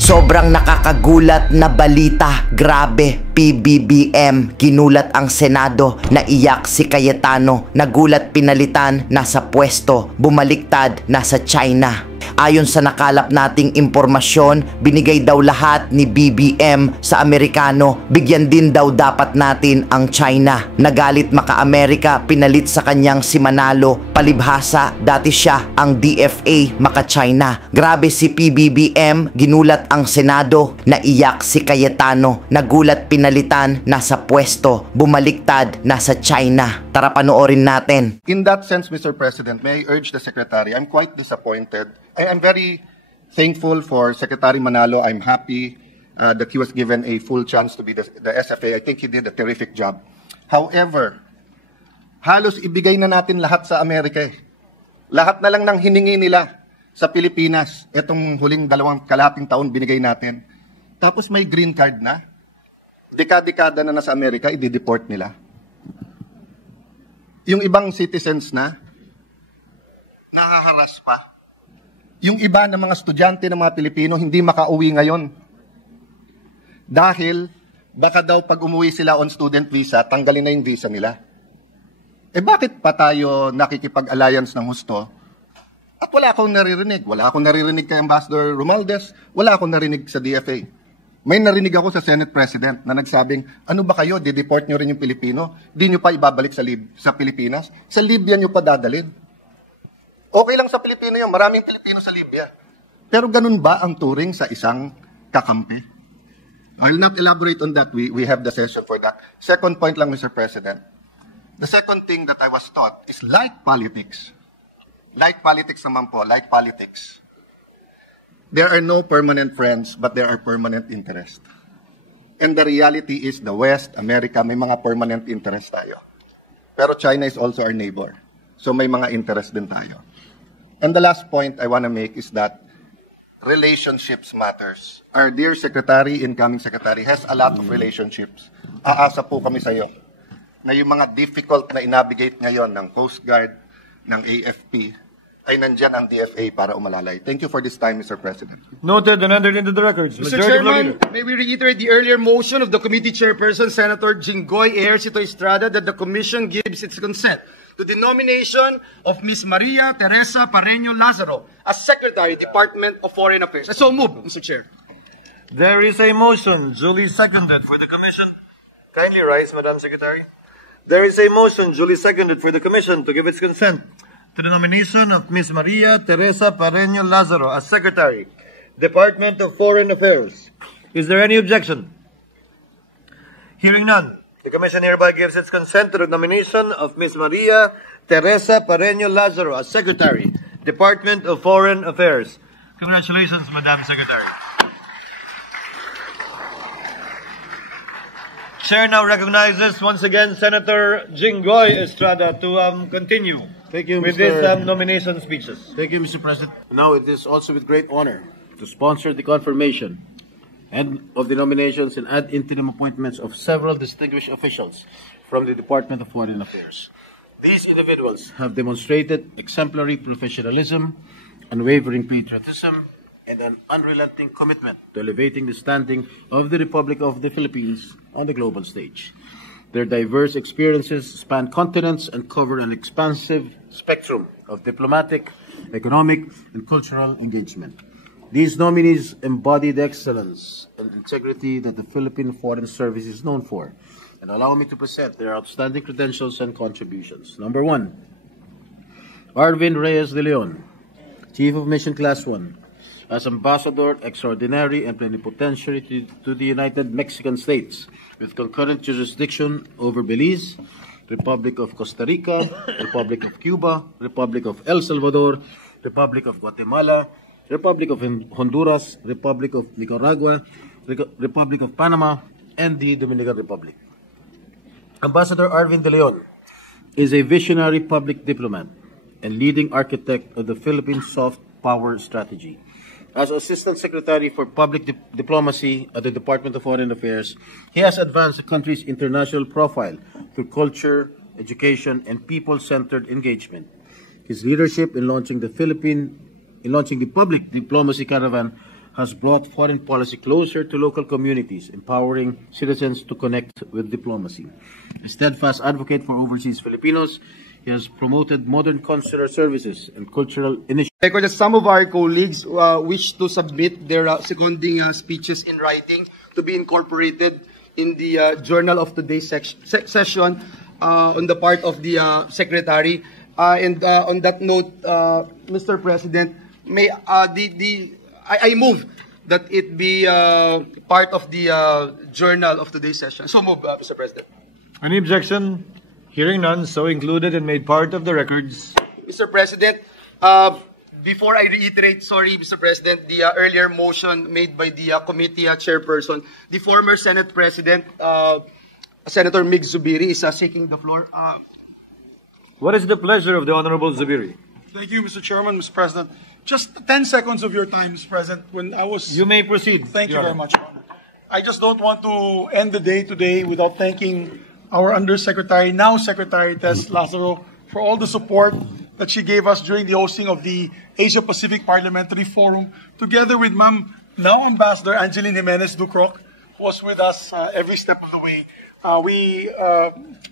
Sobrang nakakagulat na balita, grabe, PBBM, ginulat ang Senado, naiyak si Cayetano, nagulat pinalitan, nasa pwesto, bumaliktad, nasa China. Ayon sa nakalap nating impormasyon, binigay daw lahat ni BBM sa Amerikano, bigyan din daw dapat natin ang China. Nagalit maka-Amerika, pinalit sa kanyang si Manalo, palibhasa, dati siya ang DFA maka-China. Grabe si PBBM, ginulat ang Senado, naiyak si Cayetano, nagulat pinalitan, nasa pwesto, bumaliktad, nasa China. Tara panoorin natin. In that sense, Mr. President, may I urge the Secretary, I'm quite disappointed. I'm very thankful for Secretary Manalo. I'm happy that he was given a full chance to be the SFA. I think he did a terrific job. However, halos ibigay na natin lahat sa Amerika. Lahat na lang ng hiningi nila sa Pilipinas. Itong huling 2 kalahating taon binigay natin. Tapos may green card na. Dekada-dekada na nasa Amerika, i-deport nila. Yung ibang citizens na, nahaharas pa. Yung iba ng mga estudyante ng mga Pilipino hindi makauwi ngayon. Dahil baka daw pag umuwi sila on student visa, tanggalin na yung visa nila. Eh bakit pa tayo nakikipag-alliance ng husto? At wala akong naririnig. Wala akong naririnig kay Ambassador Romualdez. Wala akong narinig sa DFA. May narinig ako sa Senate President na nagsabing, ano ba kayo, dideport nyo rin yung Pilipino? Di nyo pa ibabalik sa Pilipinas? Sa Libya nyo pa dadalhin? Okay lang sa Pilipino yun, maraming Pilipino sa Libya. Pero ganun ba ang turing sa isang kakampi? I'll not elaborate on that. We have the session for that. Second point lang, Mr. President. The second thing that I was taught is like politics. Like politics naman po, like politics. There are no permanent friends, but there are permanent interests. And the reality is the West, America, may mga permanent interests tayo. Pero China is also our neighbor. So may mga interest din tayo. And the last point I want to make is that relationships matters. Our dear Secretary, incoming Secretary, has a lot of relationships. Aasa po kami sa iyo na yung mga difficult na inabigate ngayon ng Coast Guard, ng AFP, ay nandyan ang DFA para umalalay. Thank you for this time, Mr. President. Noted and entered into the records. Mr. Chairman, may we reiterate the earlier motion of the committee chairperson, Senator Jinggoy Ejercito Estrada, that the Commission gives its consent to the nomination of Ms. Maria Teresa Pareño Lazaro as Secretary, Department of Foreign Affairs. I so move, Mr. Chair. There is a motion duly seconded for the Commission. Kindly rise, Madam Secretary. There is a motion duly seconded for the Commission to give its consent to the nomination of Ms. Maria Teresa Pareño Lazaro as Secretary, Department of Foreign Affairs. Is there any objection? Hearing none, the Commission hereby gives its consent to the nomination of Ms. Maria Teresa Pareño Lazaro as Secretary, Department of Foreign Affairs. Congratulations, Madam Secretary. Chair now recognizes once again Senator Jinggoy Estrada to continue. Thank you, with these nomination speeches. Thank you, Mr. President. Now it is also with great honor to sponsor the confirmation and of the nominations and ad interim appointments of several distinguished officials from the Department of Foreign Affairs. These individuals have demonstrated exemplary professionalism, unwavering patriotism, and an unrelenting commitment to elevating the standing of the Republic of the Philippines on the global stage. Their diverse experiences span continents and cover an expansive spectrum of diplomatic, economic, and cultural engagement. These nominees embody the excellence and integrity that the Philippine Foreign Service is known for, and allow me to present their outstanding credentials and contributions. Number 1, Arvin Reyes de Leon, Chief of Mission Class 1, as Ambassador Extraordinary and Plenipotentiary to the United Mexican States, with concurrent jurisdiction over Belize, Republic of Costa Rica, Republic of Cuba, Republic of El Salvador, Republic of Guatemala, Republic of Honduras, Republic of Nicaragua, Republic of Panama, and the Dominican Republic. Ambassador Arvin de Leon is a visionary public diplomat and leading architect of the Philippine soft power strategy. As Assistant Secretary for Public Diplomacy at the Department of Foreign Affairs, he has advanced the country's international profile through culture, education, and people-centered engagement. His leadership in launching the Public Diplomacy Caravan has brought foreign policy closer to local communities, empowering citizens to connect with diplomacy. A steadfast advocate for overseas Filipinos, he has promoted modern consular services and cultural initiatives. Just some of our colleagues wish to submit their seconding speeches in writing to be incorporated in the journal of today's session on the part of the secretary. And on that note, Mr. President, I move that it be part of the journal of today's session. So move, Mr. President. Any objection? Hearing none, so included and made part of the records. Mr. President, before I reiterate, sorry, Mr. President, the earlier motion made by the committee chairperson, the former Senate President, Senator Mig Zubiri, is seeking the floor. What is the pleasure of the Honorable Zubiri? Thank you, Mr. Chairman, Mr. President. Just 10 seconds of your time, Mr. President. When I was, You may proceed. Thank you Your very Honor. much, Your Honor. I just don't want to end the day today without thanking our Undersecretary, now Secretary Tess Lazaro, for all the support that she gave us during the hosting of the Asia Pacific Parliamentary Forum, together with Ma'am, now Ambassador Angeline Jimenez Ducroc, who was with us every step of the way. We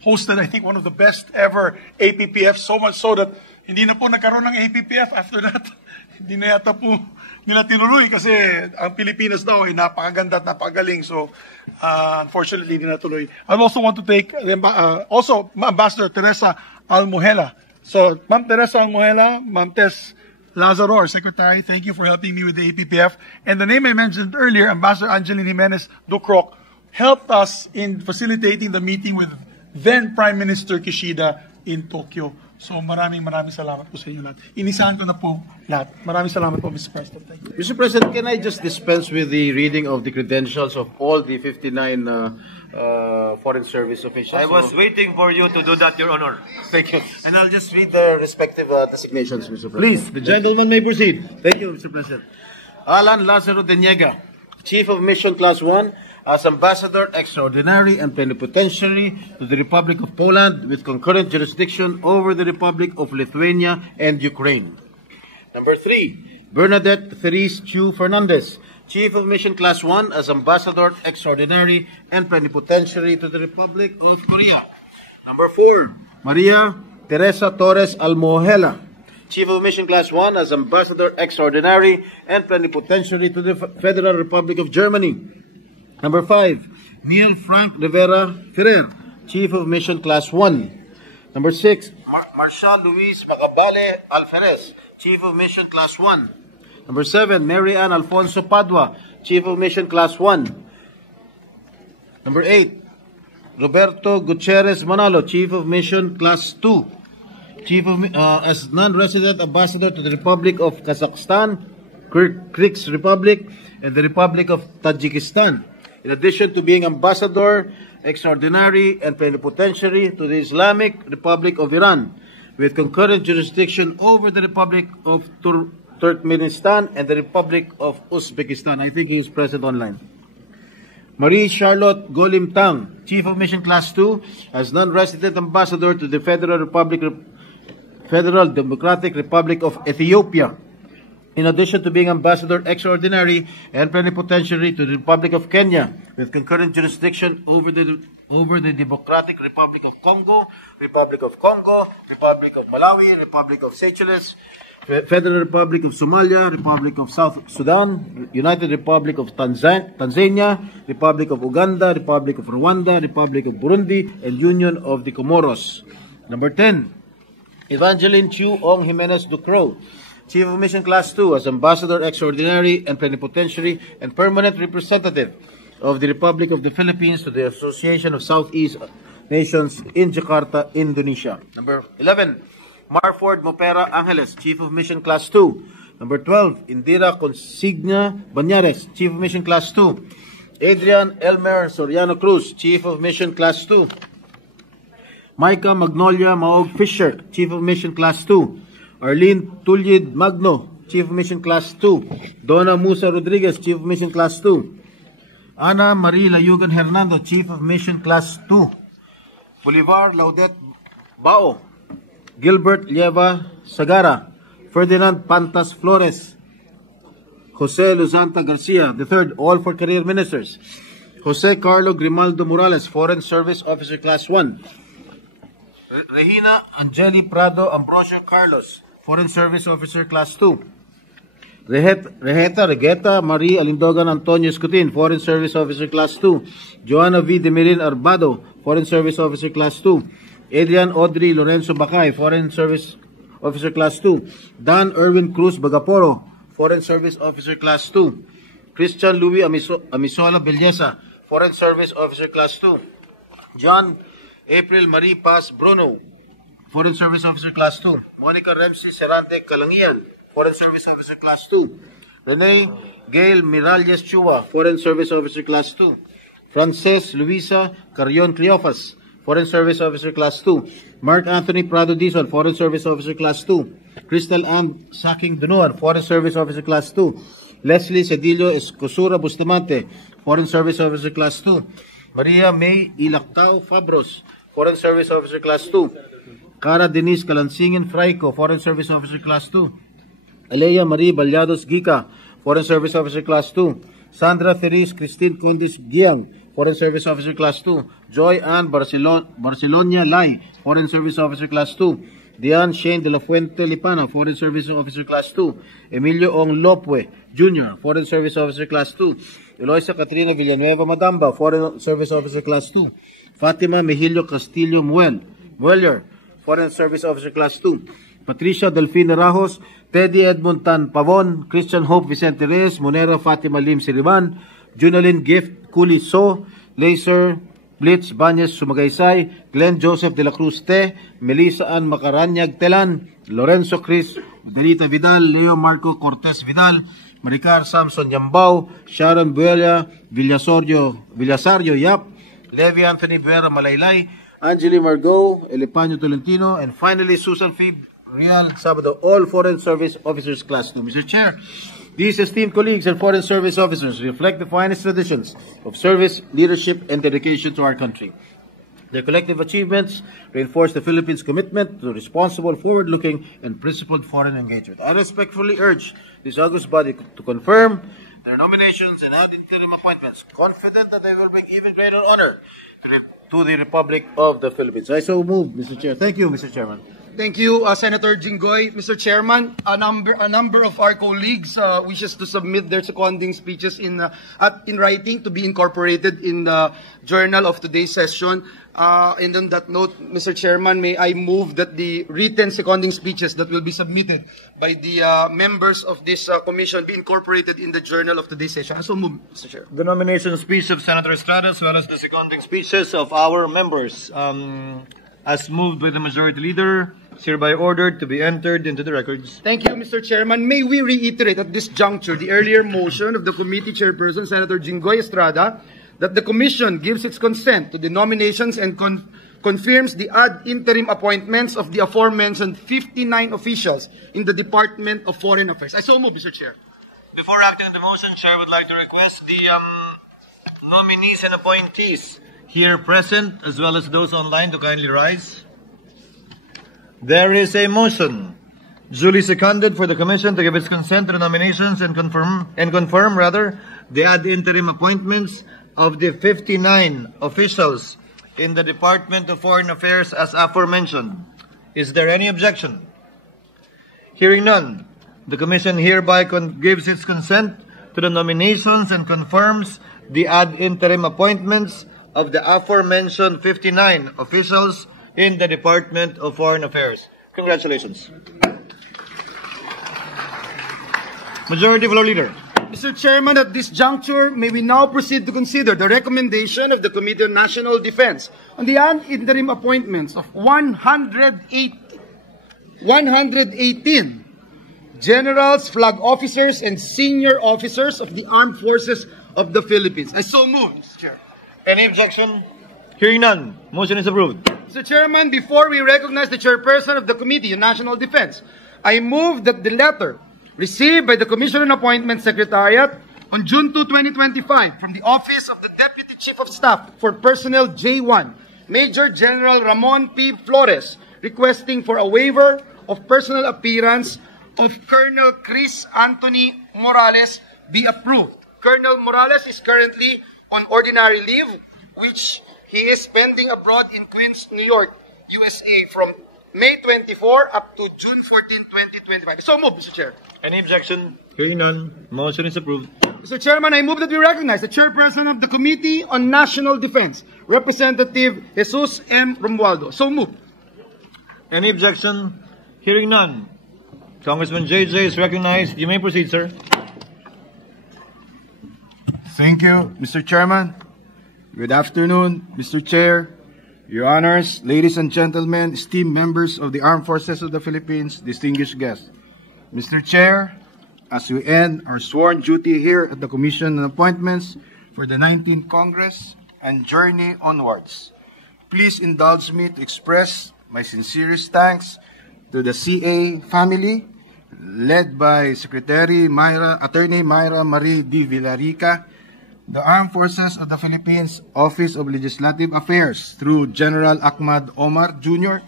hosted, I think, one of the best ever APPF, so much so that hindi na po nagkaroon ng APPF after that. Hindi na yata po nila tinuloy kasi ang Pilipinas daw ay napakaganda at napakagaling. So, unfortunately, hindi na tuloy. I also want to take, also, Ambassador Teresa Almuhela. So, Ma'am Teresa Almuhela, Ma'am Tess Lazaro, our secretary, thank you for helping me with the APPF. And the name I mentioned earlier, Ambassador Angeline Jimenez Ducroc, helped us in facilitating the meeting with then Prime Minister Kishida in Tokyo. So maraming salamat po sa inyo lahat. Inisahan ko na po lahat. Maraming salamat po, Mr. President. Thank you. Mr. President, can I just dispense with the reading of the credentials of all the 59 Foreign Service officials? I was waiting for you to do that, Your Honor. Thank you. And I'll just read the respective designations, Mr. President. Please, the gentleman may proceed. Thank you, Mr. President. Alan Lazaro de Niega, Chief of Mission Class 1, as Ambassador Extraordinary and Plenipotentiary to the Republic of Poland with concurrent jurisdiction over the Republic of Lithuania and Ukraine. Number 3, Bernadette Therese Chu Fernandez, Chief of Mission Class 1 as Ambassador Extraordinary and Plenipotentiary to the Republic of Korea. Number 4, Maria Teresa Torres Almohela, Chief of Mission Class 1 as Ambassador Extraordinary and Plenipotentiary to the Federal Republic of Germany. Number 5, Neil Frank Rivera Ferrer, Chief of Mission Class 1. Number 6, Marshal Luis Macabale Alferez, Chief of Mission Class 1. Number 7, Mary Ann Alfonso Padua, Chief of Mission Class 1. Number 8, Roberto Gutierrez Manalo, Chief of Mission Class 2. Chief of as non-resident ambassador to the Republic of Kazakhstan, Kyrgyz Republic, and the Republic of Tajikistan. In addition to being Ambassador Extraordinary and Plenipotentiary to the Islamic Republic of Iran, with concurrent jurisdiction over the Republic of Turkmenistan and the Republic of Uzbekistan. I think he is present online. Marie Charlotte Golim Tang, Chief of Mission Class 2, as non-resident ambassador to the Federal Democratic Republic of Ethiopia. In addition to being Ambassador Extraordinary and Plenipotentiary to the Republic of Kenya, with concurrent jurisdiction over the Democratic Republic of Congo, Republic of Malawi, Republic of Seychelles, Federal Republic of Somalia, Republic of South Sudan, United Republic of Tanzania, Republic of Uganda, Republic of Rwanda, Republic of Burundi, and Union of the Comoros. Number 10, Evangeline Chu Ong Jimenez Ducro, Chief of Mission Class 2 as Ambassador Extraordinary and Plenipotentiary and Permanent Representative of the Republic of the Philippines to the Association of Southeast Nations in Jakarta, Indonesia. Number 11, Marford Mopera Angeles, Chief of Mission Class 2. Number 12, Indira Consigna Banyares, Chief of Mission Class 2. Adrian Elmer Soriano Cruz, Chief of Mission Class 2. Micah Magnolia Maog Fisher, Chief of Mission Class 2. Arlene Tullid Magno, Chief of Mission Class 2. Donna Musa Rodriguez, Chief of Mission Class 2. Ana Marie Layugan Hernando, Chief of Mission Class 2. Bolivar Laudet Bao, Gilbert Lieva Sagara, Ferdinand Pantas Flores, Jose Luzanta Garcia III, all for career ministers. Jose Carlo Grimaldo Morales, Foreign Service Officer Class 1. Regina Angeli Prado Ambrosio Carlos, Foreign Service Officer Class 2. Regeta Marie Alindogan Antonio Escutin, Foreign Service Officer Class 2. Joanna V. Demirin Arbado, Foreign Service Officer Class 2. Adrian Audrey Lorenzo Bacay, Foreign Service Officer Class 2. Dan Erwin Cruz Bagaporo, Foreign Service Officer Class 2. Christian Louis Amisola Belleza, Foreign Service Officer Class 2. John April Marie Paz Bruno, Foreign Service Officer Class 2. Monica Remsi Serante Calangian, Foreign Service Officer Class 2. Renee Gail Miralles Chua, Foreign Service Officer Class 2. Frances Luisa Carrion Cleofas, Foreign Service Officer Class 2. Mark Anthony Prado Dizon, Foreign Service Officer Class 2. Crystal Ann Saking Dunuan, Foreign Service Officer Class 2. Leslie Cedillo Escosura Bustamante, Foreign Service Officer Class 2. Maria May Ilactao Fabros, Foreign Service Officer Class 2. Cara Denise Calansingin Fraico, Foreign Service Officer Class 2. Alea Marie Balyados Gica, Foreign Service Officer Class 2. Sandra Therese Christine Condis Giang, Foreign Service Officer Class 2. Joy Ann Barcelonia Lai, Foreign Service Officer Class 2. Diane Shane de la Fuente Lipana, Foreign Service Officer Class 2. Emilio Ong Lopwe Jr., Foreign Service Officer Class 2. Eloisa Katrina Villanueva Madamba, Foreign Service Officer Class 2. Fatima Mejillo Castillo Mueller, Foreign Service Officer Class 2. Patricia Delfina Rajos, Teddy Edmond Tan Pavon, Christian Hope Vicente Reyes, Monera Fatima Lim Siriban, Junalyn Gift Culi So, Laser Blitz Banyes Sumagaysay, Glenn Joseph de la Cruz Te, Melissa Ann Macaranyag Telan, Lorenzo Chris Delita Vidal, Leo Marco Cortez Vidal, Maricar Samson Yambao, Sharon Buella Villasario Yap, Levi Anthony Vera Malaylay, Angeli Margot, Elipanio Tolentino, and finally Susan Phoebe Real Sabado, all Foreign Service Officers Class 2. Mr. Chair, these esteemed colleagues and Foreign Service Officers reflect the finest traditions of service, leadership, and dedication to our country. Their collective achievements reinforce the Philippines' commitment to responsible, forward-looking, and principled foreign engagement. I respectfully urge this august body to confirm their nominations and ad interim appointments, confident that they will bring even greater honor to the Republic of the Philippines. I so move, Mr. Chair. Thank you, Mr. Chairman. Thank you, Senator Jinggoy. Mr. Chairman, a number of our colleagues wishes to submit their seconding speeches in writing to be incorporated in the journal of today's session. And on that note, Mr. Chairman, may I move that the written seconding speeches that will be submitted by the members of this commission be incorporated in the journal of today's session. So move, Mr. Chair. The nomination speech of Senator Estrada as well as the seconding speeches of our members, as moved by the Majority Leader, is hereby ordered to be entered into the records. Thank you, Mr. Chairman. May we reiterate at this juncture the earlier motion of the committee chairperson, Senator Jinggoy Estrada, that the Commission gives its consent to the nominations and confirms the ad interim appointments of the aforementioned 59 officials in the Department of Foreign Affairs. I so move, Mr. Chair. Before acting on the motion, Chair would like to request the nominees and appointees here present, as well as those online, to kindly rise. There is a motion duly seconded for the Commission to give its consent to the nominations and confirm the ad interim appointments of the 59 officials in the Department of Foreign Affairs as aforementioned. Is there any objection? Hearing none, the Commission hereby gives its consent to the nominations and confirms the ad interim appointments of the aforementioned 59 officials in the Department of Foreign Affairs. Congratulations. Majority Floor Leader. Mr. Chairman, at this juncture, may we now proceed to consider the recommendation of the Committee on National Defense on the interim appointments of 118 generals, flag officers, and senior officers of the Armed Forces of the Philippines. I so move, Mr. Chair. Any objection? Hearing none, motion is approved. Mr. Chairman, before we recognize the chairperson of the Committee on National Defense, I move that the letter received by the Commission on Appointments Secretariat on June 2, 2025 from the Office of the Deputy Chief of Staff for Personnel J1, Major General Ramon P. Flores, requesting for a waiver of personal appearance of Colonel Chris Anthony Morales, be approved. Colonel Morales is currently on ordinary leave, which he is spending abroad in Queens, New York, USA from May 24 up to June 14, 2025. So move, Mr. Chair. Any objection? Hearing none, motion is approved. Mr. Chairman, I move that we recognize the Chairperson of the Committee on National Defense, Representative Jesus M. Romualdo. So move. Any objection? Hearing none. Congressman JJ is recognized. You may proceed, sir. Thank you, Mr. Chairman. Good afternoon, Mr. Chair, Your Honors, ladies and gentlemen, esteemed members of the Armed Forces of the Philippines, distinguished guests. Mr. Chair, as we end our sworn duty here at the Commission on Appointments for the 19th Congress and journey onwards, please indulge me to express my sincerest thanks to the CA family, led by Attorney Myra Marie D. Villarica, the Armed Forces of the Philippines Office of Legislative Affairs through General Ahmad Omar Jr.,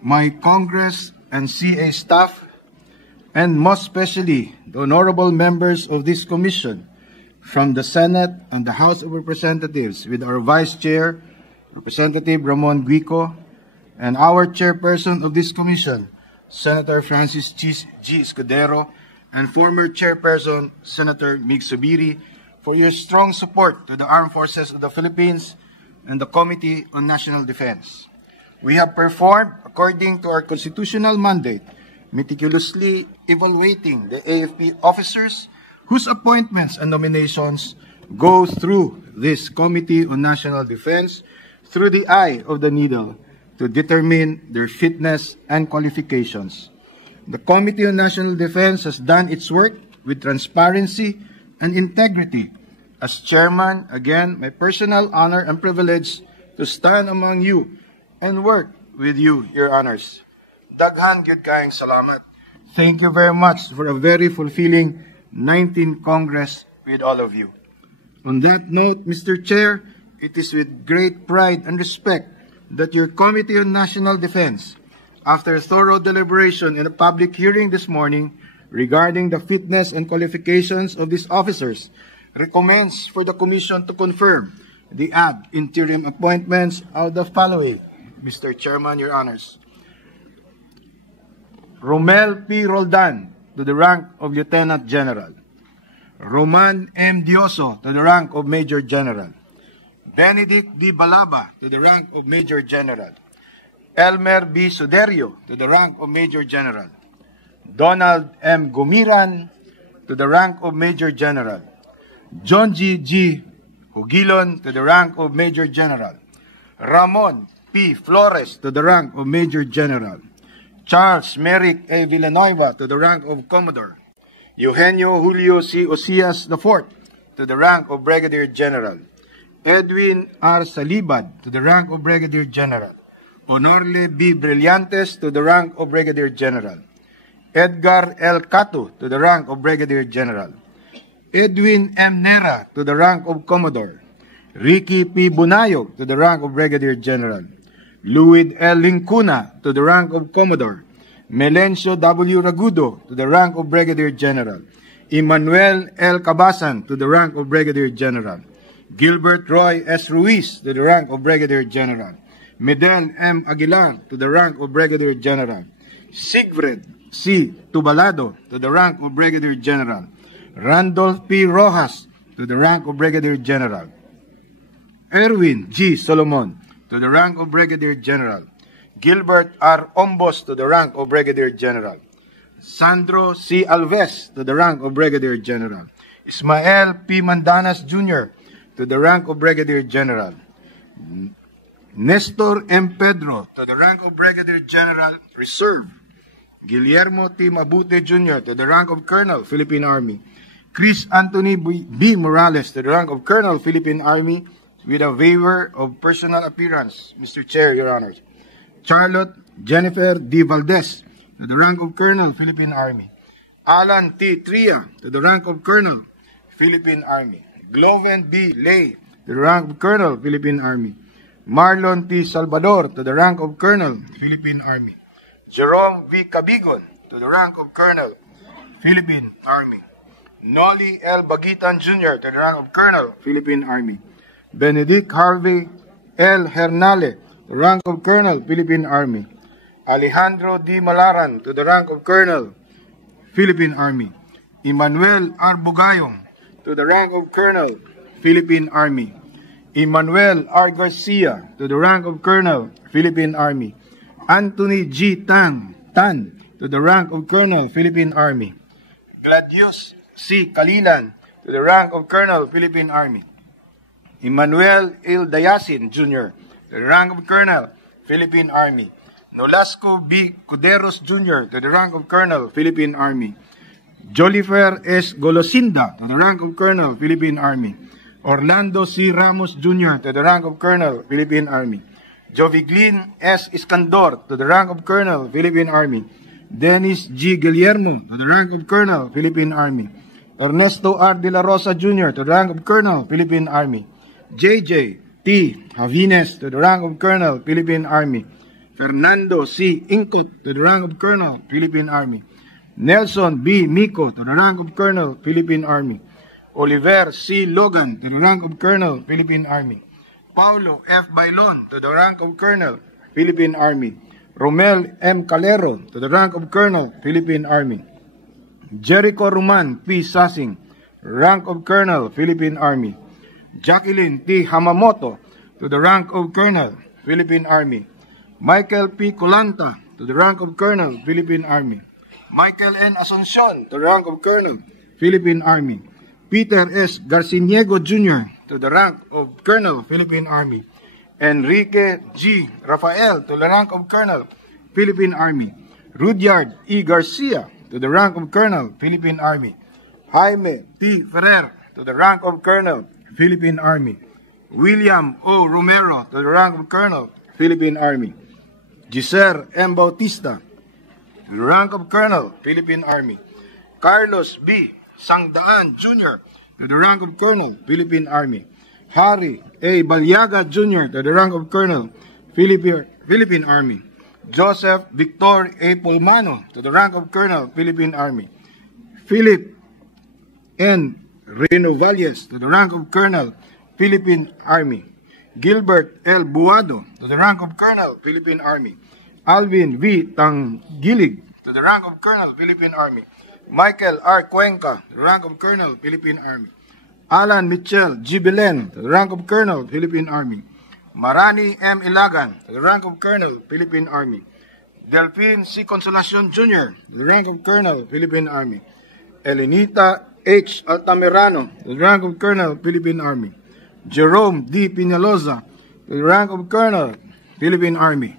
my Congress and CA staff, and most especially the honorable members of this commission from the Senate and the House of Representatives with our Vice Chair, Representative Ramon Guico, and our Chairperson of this commission, Senator Francis G. Escudero, and former Chairperson, Senator Mig Subiri, for your strong support to the Armed Forces of the Philippines and the Committee on National Defense. We have performed according to our constitutional mandate, meticulously evaluating the AFP officers whose appointments and nominations go through this Committee on National Defense through the eye of the needle to determine their fitness and qualifications. The Committee on National Defense has done its work with transparency and integrity. As chairman, again, my personal honor and privilege to stand among you and work with you, your honors. Daghan gyud kayong salamat. Thank you very much for a very fulfilling 19th Congress with all of you. On that note, Mr. Chair, it is with great pride and respect that your Committee on National Defense, after thorough deliberation in a public hearing this morning regarding the fitness and qualifications of these officers, recommends for the Commission to confirm the ad interim appointments of the following. Mr. Chairman, your honors. Romel P. Roldan to the rank of Lieutenant General. Roman M. Dioso to the rank of Major General. Benedict D. Balaba to the rank of Major General. Elmer B. Soderio to the rank of Major General. Donald M. Gumiran to the rank of Major General. John G. Hugilon to the rank of Major General. Ramon P. Flores to the rank of Major General. Charles Merrick A. Villanueva to the rank of Commodore. Eugenio Julio C. Osias IV to the rank of Brigadier General. Edwin R. Salibad to the rank of Brigadier General. Honorle B. Brillantes to the rank of Brigadier General. Edgar L. Catu to the rank of Brigadier General. Edwin M. Nera to the rank of Commodore. Ricky P. Bunayo to the rank of Brigadier General. Louis L. Lincuna to the rank of Commodore. Melencio W. Ragudo to the rank of Brigadier General. Emmanuel L. Cabasan to the rank of Brigadier General. Gilbert Roy S. Ruiz to the rank of Brigadier General. Medel M. Aguilar to the rank of Brigadier General. Sigfred C. Tubalado to the rank of Brigadier General. Randolph P. Rojas to the rank of Brigadier General. Erwin G. Solomon to the rank of Brigadier General. Gilbert R. Ombos to the rank of Brigadier General. Sandro C. Alves to the rank of Brigadier General. Ismael P. Mandanas Jr. to the rank of Brigadier General. Nestor M. Pedro to the rank of Brigadier General, Reserve. Guillermo T. Mabute Jr. to the rank of Colonel, Philippine Army. Chris Anthony B. Morales to the rank of Colonel, Philippine Army, with a waiver of personal appearance, Mr. Chair, Your Honors. Charlotte Jennifer D. Valdez to the rank of Colonel, Philippine Army. Alan T. Tria to the rank of Colonel, Philippine Army. Gloven B. Lay to the rank of Colonel, Philippine Army. Marlon T. Salvador to the rank of Colonel, Philippine Army. Jerome V. Cabigon to the rank of Colonel, Philippine Army. Noli L. Bagitan Jr. to the rank of Colonel, Philippine Army. Benedict Harvey L. Hernale to the rank of Colonel, Philippine Army. Alejandro D. Malaran to the rank of Colonel, Philippine Army. Emmanuel R. Bugayong to the rank of Colonel, Philippine Army. Emmanuel R. Garcia to the rank of Colonel, Philippine Army. Anthony G. Tan to the rank of Colonel, Philippine Army. Gladius C. Kalilan to the rank of Colonel, Philippine Army. Emmanuel L. Dayasin Jr. to the rank of Colonel, Philippine Army. Nolasco B. Cuderos Jr. to the rank of Colonel, Philippine Army. Jolifer S. Golosinda to the rank of Colonel, Philippine Army. Orlando C. Ramos Jr. to the rank of Colonel, Philippine Army. Joviglin S. Iskandor to the rank of Colonel, Philippine Army. Dennis G. Guillermo to the rank of Colonel, Philippine Army. Ernesto R. De La Rosa Jr. to the rank of Colonel, Philippine Army. J.J. T. Javines to the rank of Colonel, Philippine Army. Fernando C. Incot to the rank of Colonel, Philippine Army. Nelson B. Mico to the rank of Colonel, Philippine Army. Oliver C. Logan to the rank of Colonel, Philippine Army. Paulo F. Bailon to the rank of Colonel, Philippine Army. Romel M. Calero to the rank of Colonel, Philippine Army. Jericho Roman P. Sasing, rank of Colonel, Philippine Army. Jacqueline T. Hamamoto to the rank of Colonel, Philippine Army. Michael P. Colanta to the rank of Colonel, Philippine Army. Michael N. Asuncion to the rank of Colonel, Philippine Army. Peter S. Garciniego Jr. to the rank of Colonel, Philippine Army. Enrique G. Rafael to the rank of Colonel, Philippine Army. Rudyard E. Garcia to the rank of Colonel, Philippine Army. Jaime T. Ferrer to the rank of Colonel, Philippine Army. William O. Romero to the rank of Colonel, Philippine Army. Giser M. Bautista to the rank of Colonel, Philippine Army. Carlos B. Sangdaan Jr. to the rank of Colonel, Philippine Army. Harry A. Balyaga Jr. to the rank of Colonel, Philippine Army. Joseph Victor A. Pulmano to the rank of Colonel, Philippine Army. Philip N. Renovalles to the rank of Colonel, Philippine Army. Gilbert L. Buado to the rank of Colonel, Philippine Army. Alvin V. Tanggilig to the rank of Colonel, Philippine Army. Michael R. Cuenca to the rank of Colonel, Philippine Army. Alan Mitchell G. Belen to the rank of Colonel, Philippine Army. Marani M. Ilagan to the rank of Colonel, Philippine Army. Delphine C. Consolacion Jr. to the rank of Colonel, Philippine Army. Elenita H. Altamirano to the rank of Colonel, Philippine Army. Jerome D. Peñalosa to the rank of Colonel, Philippine Army.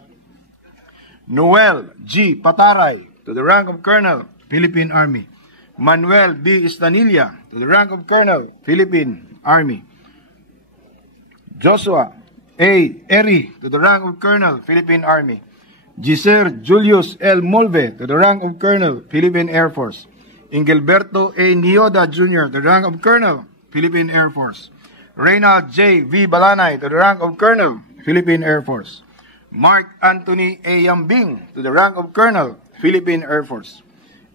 Noel G. Pataray to the rank of Colonel, Philippine Army. Manuel B. Estanilla to the rank of Colonel, Philippine Army. Joshua A. Eri to the rank of Colonel, Philippine Army. Giser Julius L. Molve to the rank of Colonel, Philippine Air Force. Ingilberto A. Nioda Jr. to the rank of Colonel, Philippine Air Force. Reynald J. V. Balanay to the rank of Colonel, Philippine Air Force. Mark Anthony A. Yambing to the rank of Colonel, Philippine Air Force.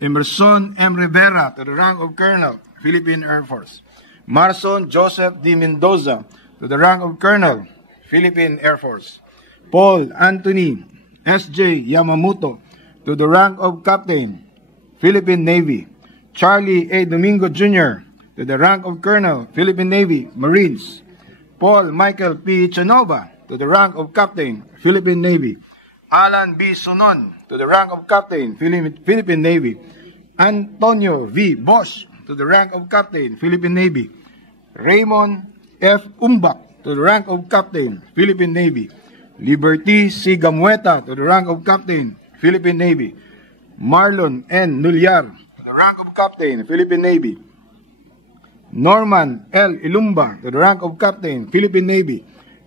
Emerson M. Rivera to the rank of Colonel, Philippine Air Force. Marson Joseph D. Mendoza to the rank of Colonel, Philippine Air Force. Paul Anthony S.J. Yamamoto to the rank of Captain, Philippine Navy. Charlie A. Domingo Jr. to the rank of Colonel, Philippine Navy, Marines. Paul Michael P. Chanova to the rank of Captain, Philippine Navy. Alan B. Sunon to the rank of Captain, Philippine Navy. Antonio V. Bosch to the rank of Captain, Philippine Navy. Raymond F. Umbak to the rank of Captain, Philippine Navy. Liberty C. Gamueta to the rank of Captain, Philippine Navy. Marlon N. Nulyar to the rank of Captain, Philippine Navy. Norman L. Ilumba to the rank of Captain, Philippine Navy.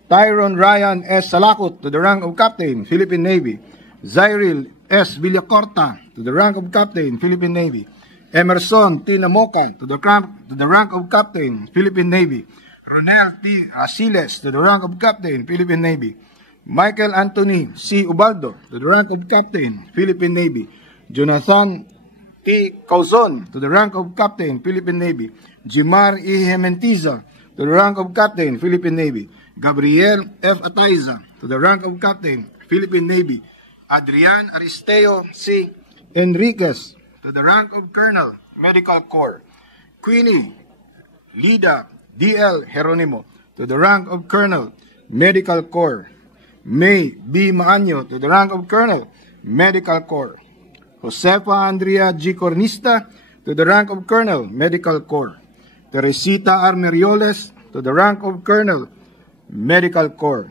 Tyron Ryan S. Salakot to the rank of Captain, Philippine Navy. Zyril S. Villacorta to the rank of Captain, Philippine Navy. Emerson T. Namoka to the rank of Captain, Philippine Navy. Ronel T. Asiles to the rank of Captain, Philippine Navy. Michael Anthony C. Ubaldo to the rank of Captain, Philippine Navy. Jonathan T. Cauzon to the rank of Captain, Philippine Navy. Jimar E. Hementiza to the rank of Captain, Philippine Navy. Gabriel F. Ataiza to the rank of Captain, Philippine Navy. Adrian Aristeo C. Enriquez to the rank of Colonel, Medical Corps. Queenie Lida D.L. Jeronimo to the rank of Colonel, Medical Corps. May B. Maanyo to the rank of Colonel, Medical Corps. Josefa Andrea G. Cornista to the rank of Colonel, Medical Corps. Teresita Armerioles to the rank of Colonel, Medical Corps.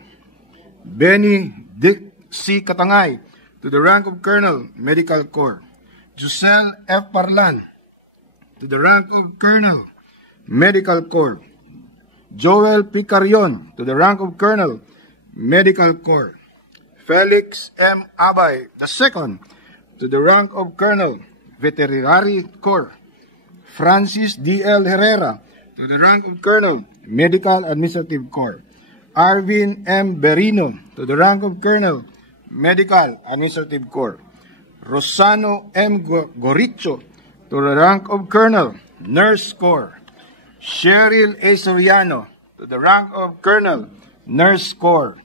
Benny Dick C. Katangay to the rank of Colonel, Medical Corps. Giselle F. Parlan to the rank of Colonel, Medical Corps. Joel P. Carion to the rank of Colonel, Medical Corps. Felix M. Abay II to the rank of Colonel, Veterinary Corps. Francis D.L. Herrera to the rank of Colonel, Medical Administrative Corps. Arvin M. Berino to the rank of Colonel, Medical Administrative Corps. Rosano M. Goricho to the rank of Colonel, Nurse Corps. Cheryl A. Soriano to the rank of Colonel, Nurse Corps.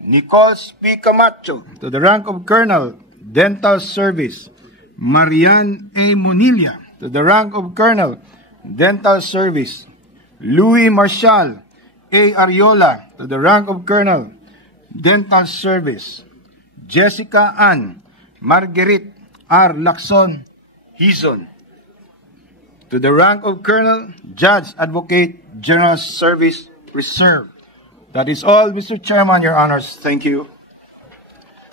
Nicols P. Camacho to the rank of Colonel, Dental Service. Marian A. Munilla to the rank of Colonel, Dental Service. Louis Marshall A. Ariola to the rank of Colonel, Dental Service. Jessica Ann Marguerite R. Lacson Hizon to the rank of Colonel, Judge Advocate, General Service Reserve. That is all, Mr. Chairman, Your Honors. Thank you.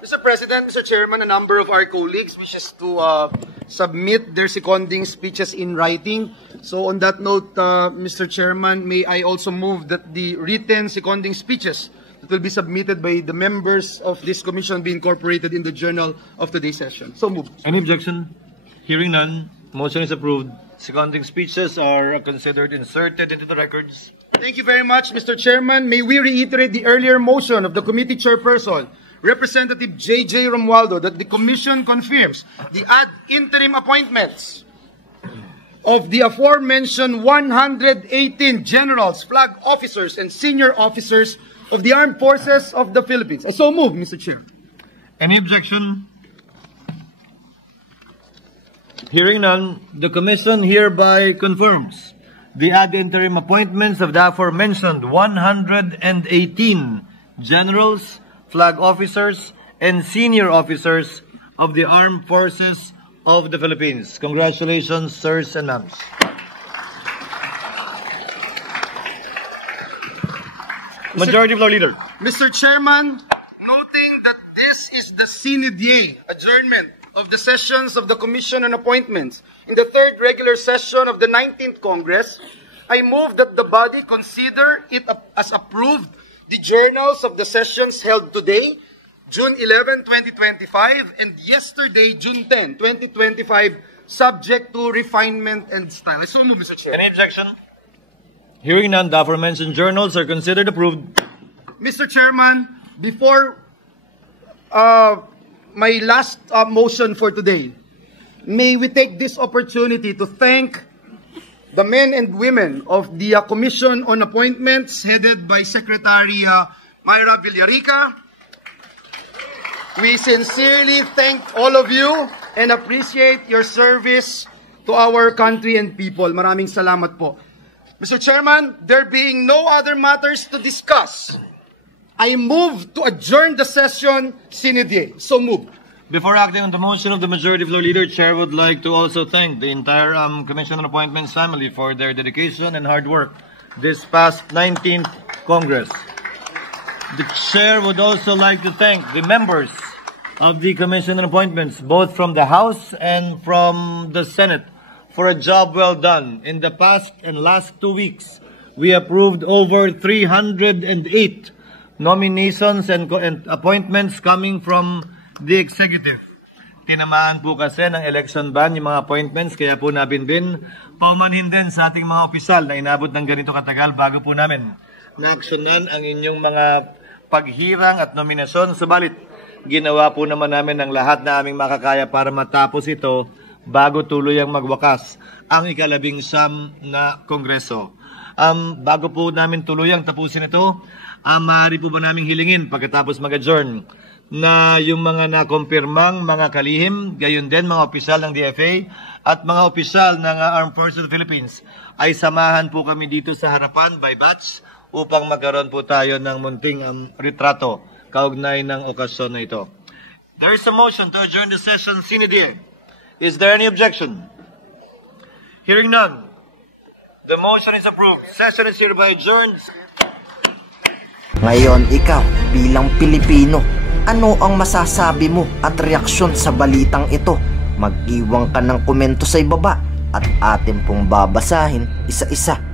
Mr. President, Mr. Chairman, a number of our colleagues wishes to submit their seconding speeches in writing. So on that note, Mr. Chairman, may I also move that the written seconding speeches that will be submitted by the members of this commission be incorporated in the journal of today's session. So moved. Any objection? Hearing none, motion is approved. Seconding speeches are considered inserted into the records. Thank you very much, Mr. Chairman. May we reiterate the earlier motion of the committee chairperson, Representative J.J. Romualdo, that the Commission confirms the ad interim appointments of the aforementioned 118 generals, flag officers, and senior officers of the Armed Forces of the Philippines. I so move, Mr. Chair. Any objection? Hearing none, the Commission hereby confirms the ad interim appointments of the aforementioned 118 generals, flag officers, and senior officers of the Armed Forces of the Philippines. Congratulations, sirs and ma'ams. Majority Floor Leader. Mr. Chairman, noting that this is the sine die adjournment of the sessions of the Commission on Appointments in the third regular session of the 19th Congress, I move that the body consider it as approved the journals of the sessions held today, June 11, 2025, and yesterday, June 10, 2025, subject to refinement and style. I so move, Mr. Chair. Any objection? Hearing none, the aforementioned journals are considered approved. Mr. Chairman, before my last motion for today, may we take this opportunity to thank the men and women of the Commission on Appointments headed by Secretary Myra Villarica. We sincerely thank all of you and appreciate your service to our country and people. Maraming salamat po. Mr. Chairman, there being no other matters to discuss, I move to adjourn the session sine die. So moved. Before acting on the motion of the Majority Floor Leader, Chair would like to also thank the entire Commission on Appointments family for their dedication and hard work this past 19th Congress. The Chair would also like to thank the members of the Commission on Appointments, both from the House and from the Senate, for a job well done. In the past and last 2 weeks, we approved over 308 nominations and appointments coming from the executive. Tinamaan po kasi ng election ban yung mga appointments, kaya po nabinbin. Paumanhin din sa ating mga opisyal na inabot ng ganito katagal bago po namin na-actionan ang inyong mga paghirang at nominasyon. Subalit, ginawa po naman namin ang lahat na aming makakaya para matapos ito bago tuluyang magwakas ang ika-11 na Kongreso. Bago po namin tuluyang tapusin ito, maaari po ba namin hilingin pagkatapos mag-adjourn na yung mga nakumpirmang mga kalihim, gayon din mga opisyal ng DFA at mga opisyal ng Armed Forces of the Philippines ay samahan po kami dito sa harapan by batch upang magkaroon po tayo ng munting retrato kaugnay ng okasyon na ito. There is a motion to adjourn the session sine die. Is there any objection? Hearing none, the motion is approved. Session is hereby adjourned. Ngayon ikaw, bilang Pilipino, ano ang masasabi mo at reaksyon sa balitang ito? Mag-iwan ka ng komento sa ibaba at atin pong babasahin isa-isa.